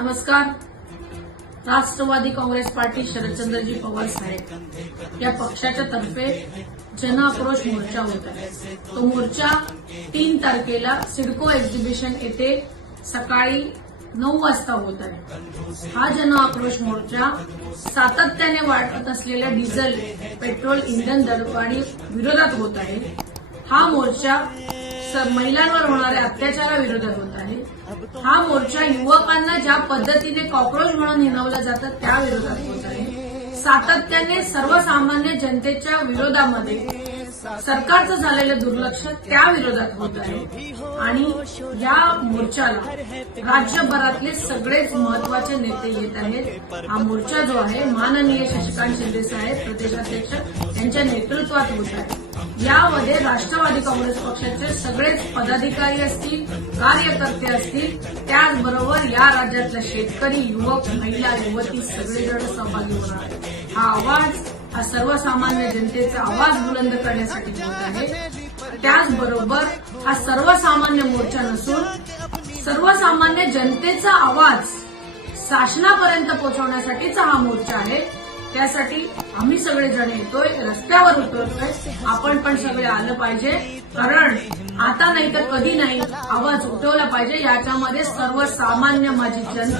नमस्कार. राष्ट्रवादी काँग्रेस पार्टी शरदचंद्रजी पवार साहेब या पक्षाच्या तर्फे जन आक्रोश मोर्चा होत आहे. तो मोर्चा 3 तारखेला सिडको एक्झिबिशन येथे सकाळी 9 वाजता होत आहे. हा जन आक्रोश मोर्चा सातत्याने वाढत असलेल्या डिझेल, पेट्रोल, इंधन दरवाढी विरोधात होत आहे. हा मोर्चा महिलांवर होणाऱ्या अत्याचाराविरोधात होत आहे. हा मोर्चा युवकांना ज्या पद्धतीने कॉक्रोच म्हणून हिणवलं जातं त्या विरोधात होत आहे. सातत्याने सर्वसामान्य जनतेच्या विरोधामध्ये सरकारचं झालेलं दुर्लक्ष त्या विरोधात होत आहे. आणि या मोर्चाला राज्यभरातले सगळेच महत्वाचे नेते येत आहेत. हा मोर्चा जो आहे माननीय शशिकांत शिंदे साहेब प्रदेशाध्यक्ष यांच्या नेतृत्वात होत आहे. यामध्ये राष्ट्रवादी काँग्रेस पक्षाचे सगळेच पदाधिकारी असतील, कार्यकर्ते असतील, त्याचबरोबर या राज्यातले शेतकरी, युवक, महिला, युवती सगळेजण सहभागी होणार आहेत. हा आवाज हा सर्वसामान्य जनतेचा आवाज बुलंद करण्यासाठी होत आहे. त्याचबरोबर हा सर्वसामान्य मोर्चा नसून सर्वसामान्य जनतेचा आवाज शासनापर्यंत पोहोचवण्यासाठीचा हा मोर्चा आहे. त्यासाठी आम्ही सगळेजण येतोय, रस्त्यावर उतरतोय. आपण पण सगळे आलं पाहिजे, कारण आता नाही तर कधी नाही आवाज उठवला पाहिजे. याच्यामध्ये सर्वसामान्य माझी जनता